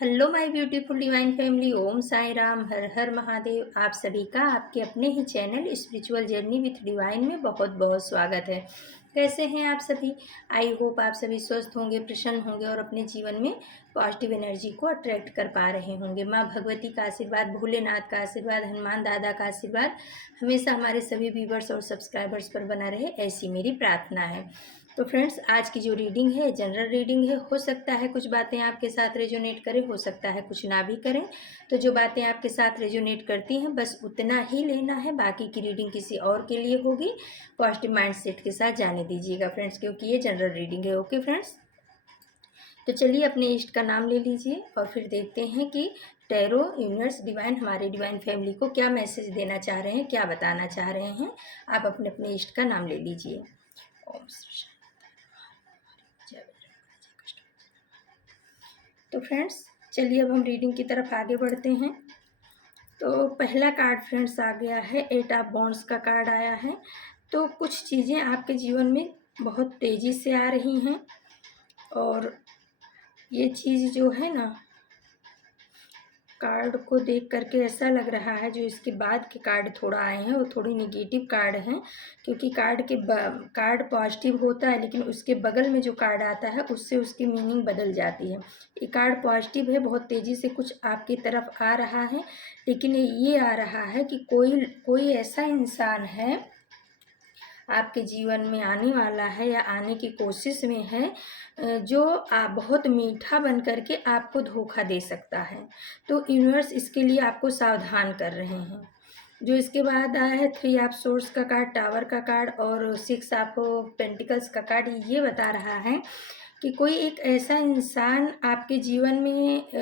Hello my beautiful divine family. Om Sai Ram, हर हर महादेव। आप सभी का आपके अपने ही channel spiritual journey with divine में बहुत बहुत स्वागत है। कैसे हैं आप सभी? आई होप आप सभी स्वस्थ होंगे, प्रसन्न होंगे और अपने जीवन में पॉजिटिव एनर्जी को अट्रैक्ट कर पा रहे होंगे। माँ भगवती का आशीर्वाद, भोलेनाथ का आशीर्वाद, हनुमान दादा का आशीर्वाद हमेशा हमारे सभी व्यूवर्स और सब्सक्राइबर्स पर बना रहे, ऐसी मेरी प्रार्थना है। तो फ्रेंड्स, आज की जो रीडिंग है जनरल रीडिंग है। हो सकता है कुछ बातें आपके साथ रेजोनेट करें, हो सकता है कुछ ना भी करें। तो जो बातें आपके साथ रेजोनेट करती हैं बस उतना ही लेना है, बाकी की रीडिंग किसी और के लिए होगी। पॉजिटिव माइंडसेट के साथ जाने दीजिएगा फ्रेंड्स, क्योंकि ये जनरल रीडिंग है। ओके फ्रेंड्स, तो चलिए अपने इष्ट का नाम ले लीजिए और फिर देखते हैं कि टैरो, यूनिवर्स, डिवाइन हमारे डिवाइन फैमिली को क्या मैसेज देना चाह रहे हैं, क्या बताना चाह रहे हैं। आप अपने अपने इष्ट का नाम ले लीजिए। ओम श्री जय बजरंग, जय कृष्ण। तो फ्रेंड्स, चलिए अब हम रीडिंग की तरफ आगे बढ़ते हैं। तो पहला कार्ड फ्रेंड्स आ गया है, 8 ऑफ वॉन्ड्स का कार्ड आया है। तो कुछ चीज़ें आपके जीवन में बहुत तेज़ी से आ रही हैं और ये चीज़ जो है ना, कार्ड को देख करके ऐसा लग रहा है जो इसके बाद के कार्ड थोड़ा आए हैं वो थोड़ी निगेटिव कार्ड हैं, क्योंकि कार्ड पॉजिटिव होता है लेकिन उसके बगल में जो कार्ड आता है उससे उसकी मीनिंग बदल जाती है। ये कार्ड पॉजिटिव है, बहुत तेज़ी से कुछ आपकी तरफ आ रहा है, लेकिन ये आ रहा है कि कोई कोई ऐसा इंसान है आपके जीवन में आने वाला है या आने की कोशिश में है, जो बहुत मीठा बन करके आपको धोखा दे सकता है। तो यूनिवर्स इसके लिए आपको सावधान कर रहे हैं। जो इसके बाद आया है 3 ऑफ सोर्ड्स का कार्ड, टावर का कार्ड और 6 ऑफ पेंटिकल्स का कार्ड, ये बता रहा है कि कोई एक ऐसा इंसान आपके जीवन में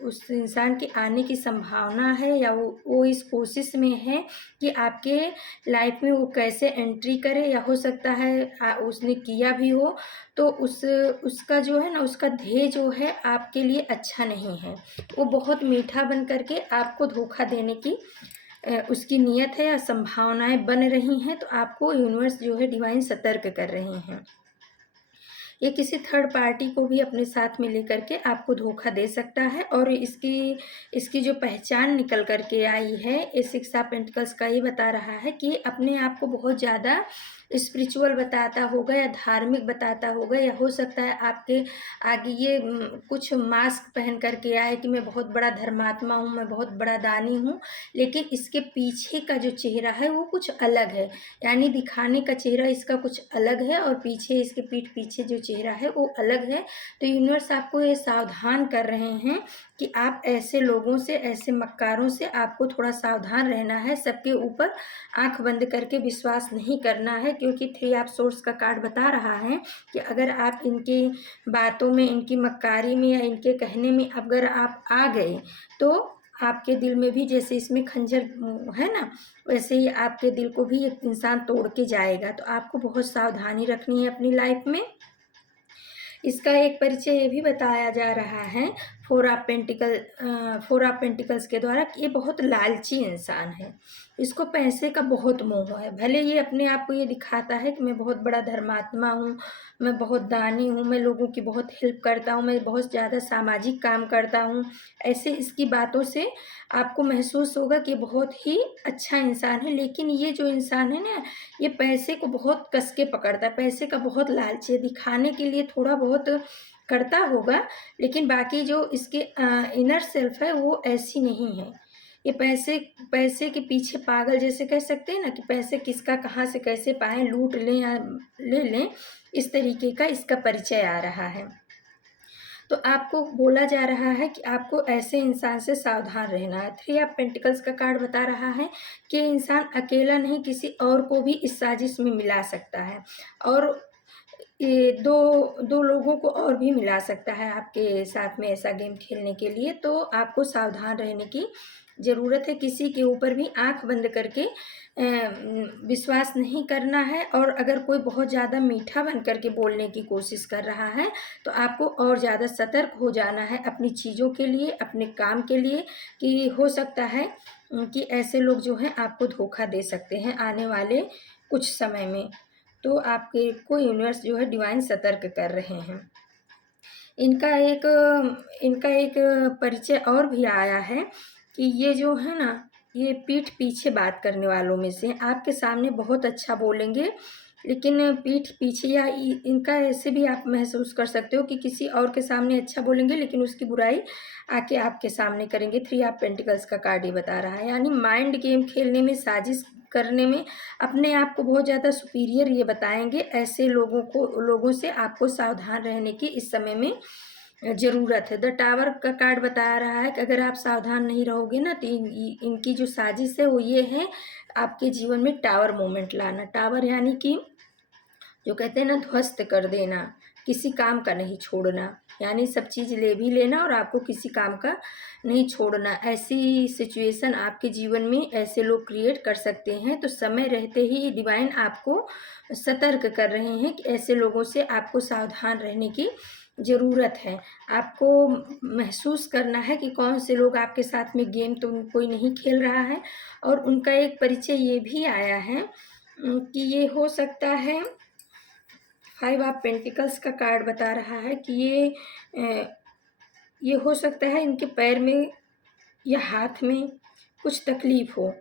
उस इंसान के आने की संभावना है या वो इस कोशिश में है कि आपके लाइफ में वो कैसे एंट्री करे, या हो सकता है उसने किया भी हो तो उसका जो है ना, उसका ध्येय जो है आपके लिए अच्छा नहीं है। वो बहुत मीठा बन करके आपको धोखा देने की उसकी नीयत है या संभावनाएं बन रही हैं। तो आपको यूनिवर्स जो है डिवाइन सतर्क कर रहे हैं। ये किसी थर्ड पार्टी को भी अपने साथ में लेकर के आपको धोखा दे सकता है। और इसकी जो पहचान निकल कर के आई है, ये 6 ऑफ पेंटिकल्स का ये बता रहा है कि अपने आप को बहुत ज़्यादा स्पिरिचुअल बताता होगा या धार्मिक बताता होगा, या हो सकता है आपके आगे ये कुछ मास्क पहन करके आए कि मैं बहुत बड़ा धर्मात्मा हूँ, मैं बहुत बड़ा दानी हूँ, लेकिन इसके पीछे का जो चेहरा है वो कुछ अलग है। यानी दिखाने का चेहरा इसका कुछ अलग है और पीछे, इसके पीठ पीछे जो चेहरा है वो अलग है। तो यूनिवर्स आपको ये सावधान कर रहे हैं कि आप ऐसे लोगों से, ऐसे मक्कारों से आपको थोड़ा सावधान रहना है। सबके ऊपर आंख बंद करके विश्वास नहीं करना है, क्योंकि 3 ऑफ सोर्ड्स का कार्ड बता रहा है कि अगर आप इनकी बातों में, इनकी मक्कारी में या इनके कहने में अगर आप आ गए तो आपके दिल में भी, जैसे इसमें खंजर है ना, वैसे ही आपके दिल को भी एक इंसान तोड़ के जाएगा। तो आपको बहुत सावधानी रखनी है अपनी लाइफ में। इसका एक परिचय ये भी बताया जा रहा है 4 ऑफ पेंटिकल्स के द्वारा कि ये बहुत लालची इंसान है। इसको पैसे का बहुत मोह है। भले ये अपने आप को ये दिखाता है कि मैं बहुत बड़ा धर्मात्मा हूँ, मैं बहुत दानी हूँ, मैं लोगों की बहुत हेल्प करता हूँ, मैं बहुत ज़्यादा सामाजिक काम करता हूँ। ऐसे इसकी बातों से आपको महसूस होगा कि बहुत ही अच्छा इंसान है। लेकिन ये जो इंसान है ना, ये पैसे को बहुत कस के पकड़ता है, पैसे का बहुत लालची है। दिखाने के लिए थोड़ा बहुत करता होगा, लेकिन बाकी जो इसके इनर सेल्फ है वो ऐसी नहीं है। ये पैसे पैसे के पीछे पागल, जैसे कह सकते हैं ना कि पैसे किसका कहाँ से कैसे पाएं, लूट लें या ले लें, इस तरीके का इसका परिचय आ रहा है। तो आपको बोला जा रहा है कि आपको ऐसे इंसान से सावधान रहना है। 3 ऑफ पेंटिकल्स का कार्ड बता रहा है कि इंसान अकेला नहीं, किसी और को भी इस साजिश में मिला सकता है, और ये दो दो लोगों को और भी मिला सकता है आपके साथ में ऐसा गेम खेलने के लिए। तो आपको सावधान रहने की ज़रूरत है। किसी के ऊपर भी आंख बंद करके विश्वास नहीं करना है। और अगर कोई बहुत ज़्यादा मीठा बन करके बोलने की कोशिश कर रहा है तो आपको और ज़्यादा सतर्क हो जाना है अपनी चीज़ों के लिए, अपने काम के लिए, कि हो सकता है कि ऐसे लोग जो हैं आपको धोखा दे सकते हैं आने वाले कुछ समय में। तो आपके को यूनिवर्स जो है डिवाइन सतर्क कर रहे हैं। इनका एक परिचय और भी आया है कि ये जो है ना, ये पीठ पीछे बात करने वालों में से हैं। आपके सामने बहुत अच्छा बोलेंगे, लेकिन पीठ पीछे या इनका ऐसे भी आप महसूस कर सकते हो कि किसी और के सामने अच्छा बोलेंगे, लेकिन उसकी बुराई आके आपके सामने करेंगे। 3 ऑफ पेंटिकल्स का कार्ड ये बता रहा है, यानी माइंड गेम खेलने में, साजिश करने में अपने आप को बहुत ज़्यादा सुपीरियर ये बताएंगे। ऐसे लोगों से आपको सावधान रहने की इस समय में ज़रूरत है। द टावर का कार्ड बता रहा है कि अगर आप सावधान नहीं रहोगे ना, तो इनकी जो साजिश है वो ये है, आपके जीवन में टावर मोमेंट लाना। टावर यानी कि जो कहते हैं ना, ध्वस्त कर देना, किसी काम का नहीं छोड़ना, यानी सब चीज़ ले भी लेना और आपको किसी काम का नहीं छोड़ना। ऐसी सिचुएशन आपके जीवन में ऐसे लोग क्रिएट कर सकते हैं। तो समय रहते ही डिवाइन आपको सतर्क कर रहे हैं कि ऐसे लोगों से आपको सावधान रहने की ज़रूरत है। आपको महसूस करना है कि कौन से लोग आपके साथ में गेम तो कोई नहीं खेल रहा है। और उनका एक परिचय ये भी आया है कि ये हो सकता है, 5 ऑफ पेंटिकल्स का कार्ड बता रहा है कि ये हो सकता है इनके पैर में या हाथ में कुछ तकलीफ हो।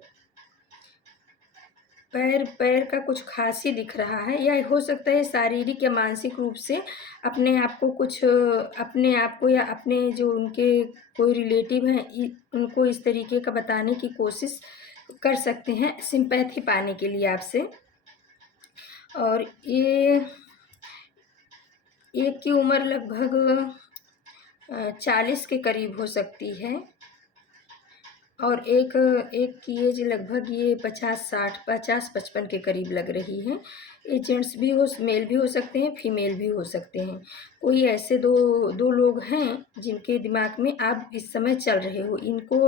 पैर का कुछ खांसी दिख रहा है, या हो सकता है शारीरिक या मानसिक रूप से अपने आप को या अपने जो उनके कोई रिलेटिव हैं उनको इस तरीके का बताने की कोशिश कर सकते हैं, सिंपैथी पाने के लिए आपसे। और ये एक की उम्र लगभग 40 के करीब हो सकती है, और एक की एज लगभग ये 50-55 के करीब लग रही है। ये जेंट्स भी मेल भी हो सकते हैं, फीमेल भी हो सकते हैं। कोई ऐसे दो लोग हैं जिनके दिमाग में आप इस समय चल रहे हो। इनको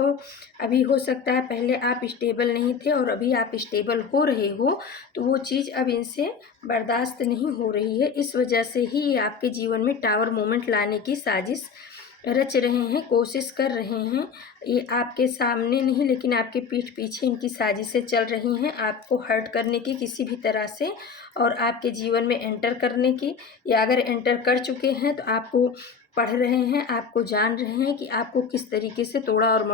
अभी हो सकता है पहले आप स्टेबल नहीं थे और अभी आप स्टेबल हो रहे हो, तो वो चीज़ अब इनसे बर्दाश्त नहीं हो रही है। इस वजह से ही ये आपके जीवन में टावर मोमेंट लाने की साजिश रच रहे हैं, कोशिश कर रहे हैं। ये आपके सामने नहीं, लेकिन आपके पीठ पीछे इनकी साजिशें चल रही हैं, आपको हर्ट करने की किसी भी तरह से, और आपके जीवन में एंटर करने की, या अगर एंटर कर चुके हैं तो आपको पढ़ रहे हैं, आपको जान रहे हैं कि आपको किस तरीके से तोड़ा और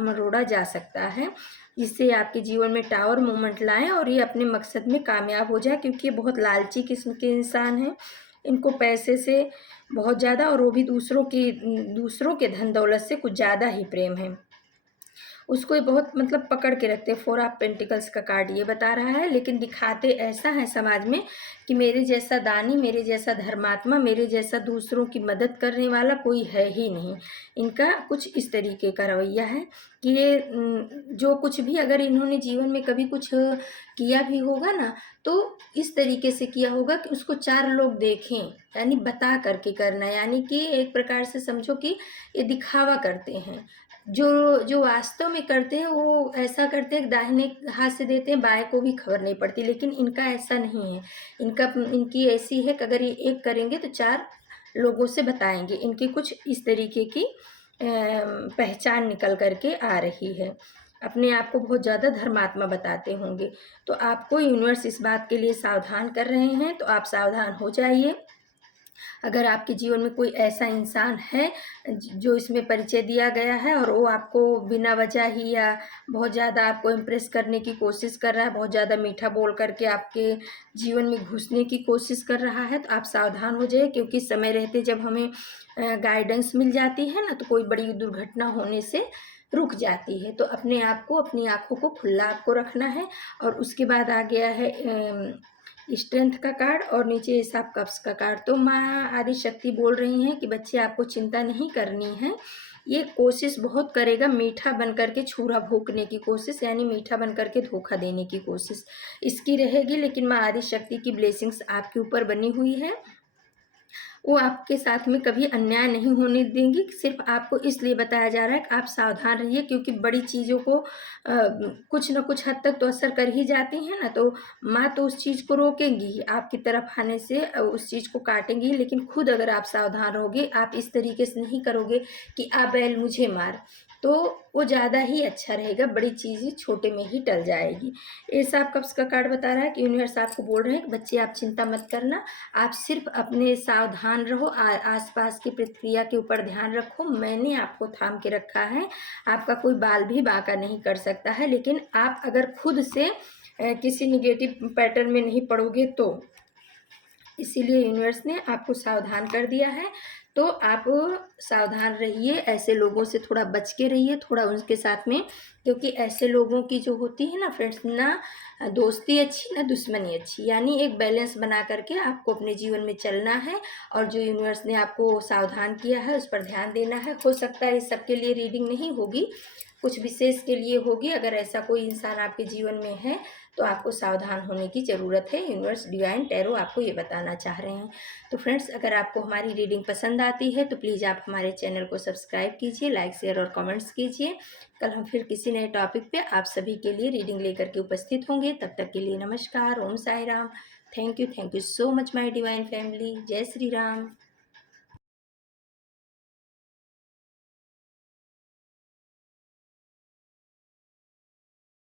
मरोड़ा जा सकता है, जिससे आपके जीवन में टावर मोमेंट लाएं और ये अपने मकसद में कामयाब हो जाए। क्योंकि ये बहुत लालची किस्म के इंसान हैं, इनको पैसे से बहुत ज़्यादा, और वो भी दूसरों के धन दौलत से कुछ ज़्यादा ही प्रेम है। उसको ये बहुत मतलब पकड़ के रखते हैं। 4 ऑफ पेंटिकल्स का कार्ड ये बता रहा है, लेकिन दिखाते ऐसा है समाज में कि मेरे जैसा दानी, मेरे जैसा धर्मात्मा, मेरे जैसा दूसरों की मदद करने वाला कोई है ही नहीं। इनका कुछ इस तरीके का रवैया है कि ये जो कुछ भी अगर इन्होंने जीवन में कभी कुछ किया भी होगा ना, तो इस तरीके से किया होगा कि उसको 4 लोग देखें, यानी बता करके करना, यानी कि एक प्रकार से समझो कि ये दिखावा करते हैं। जो वास्तव में करते हैं वो ऐसा करते हैं, दाहिने हाथ से देते हैं, बाएं को भी खबर नहीं पड़ती। लेकिन इनका ऐसा नहीं है। इनकी ऐसी है कि अगर ये एक करेंगे तो 4 लोगों से बताएंगे। इनकी कुछ इस तरीके की पहचान निकल करके आ रही है। अपने आप को बहुत ज़्यादा धर्मात्मा बताते होंगे। तो आपको यूनिवर्स इस बात के लिए सावधान कर रहे हैं, तो आप सावधान हो जाइए। अगर आपके जीवन में कोई ऐसा इंसान है जो इसमें परिचय दिया गया है, और वो आपको बिना वजह ही या बहुत ज़्यादा आपको इम्प्रेस करने की कोशिश कर रहा है, बहुत ज़्यादा मीठा बोल करके आपके जीवन में घुसने की कोशिश कर रहा है, तो आप सावधान हो जाइए। क्योंकि समय रहते जब हमें गाइडेंस मिल जाती है ना, तो कोई बड़ी दुर्घटना होने से रुक जाती है। तो अपने आप को, अपनी आँखों को खुला आपको रखना है। और उसके बाद आ गया है स्ट्रेंथ का कार्ड, और नीचे एस ऑफ कप्स का कार्ड। तो माँ आदि शक्ति बोल रही हैं कि बच्चे आपको चिंता नहीं करनी है। ये कोशिश बहुत करेगा मीठा बन करके छुरा भोंकने की कोशिश, यानी मीठा बन करके धोखा देने की कोशिश इसकी रहेगी। लेकिन माँ आदि शक्ति की ब्लेसिंग्स आपके ऊपर बनी हुई है। वो आपके साथ में कभी अन्याय नहीं होने देंगी। सिर्फ आपको इसलिए बताया जा रहा है कि आप सावधान रहिए, क्योंकि बड़ी चीज़ों को कुछ न कुछ हद तक तो असर कर ही जाती हैं ना। तो माँ तो उस चीज़ को रोकेंगी ही, आपकी तरफ आने से उस चीज़ को काटेंगी। लेकिन खुद अगर आप सावधान रहोगे, आप इस तरीके से नहीं करोगे कि आ बैल मुझे मार, तो वो ज़्यादा ही अच्छा रहेगा, बड़ी चीज़ें छोटे में ही टल जाएगी। ये साहब कब्ज़ का कार्ड बता रहा है कि यूनिवर्स आपको बोल रहे हैं कि बच्चे आप चिंता मत करना, आप सिर्फ़ अपने सावधान रहो, आस-पास की प्रतिक्रिया के ऊपर ध्यान रखो, मैंने आपको थाम के रखा है, आपका कोई बाल भी बांका नहीं कर सकता है, लेकिन आप अगर खुद से किसी नेगेटिव पैटर्न में नहीं पड़ोगे तो। इसीलिए यूनिवर्स ने आपको सावधान कर दिया है, तो आप सावधान रहिए, ऐसे लोगों से थोड़ा बच के रहिए, थोड़ा उनके साथ में, क्योंकि ऐसे लोगों की जो होती है ना फ्रेंड्स, ना दोस्ती अच्छी ना दुश्मनी अच्छी, यानी एक बैलेंस बना करके आपको अपने जीवन में चलना है। और जो यूनिवर्स ने आपको सावधान किया है उस पर ध्यान देना है। हो सकता है इस सबके लिए रीडिंग नहीं होगी, कुछ विशेष के लिए होगी। अगर ऐसा कोई इंसान आपके जीवन में है तो आपको सावधान होने की ज़रूरत है। यूनिवर्स डिवाइन टैरो आपको ये बताना चाह रहे हैं। तो फ्रेंड्स, अगर आपको हमारी रीडिंग पसंद आती है तो प्लीज़ आप हमारे चैनल को सब्सक्राइब कीजिए, लाइक शेयर और कमेंट्स कीजिए। कल हम फिर किसी नए टॉपिक पे आप सभी के लिए रीडिंग लेकर के उपस्थित होंगे। तब तक के लिए नमस्कार, Om Sai Ram. Thank you so much my divine family. जय श्री राम।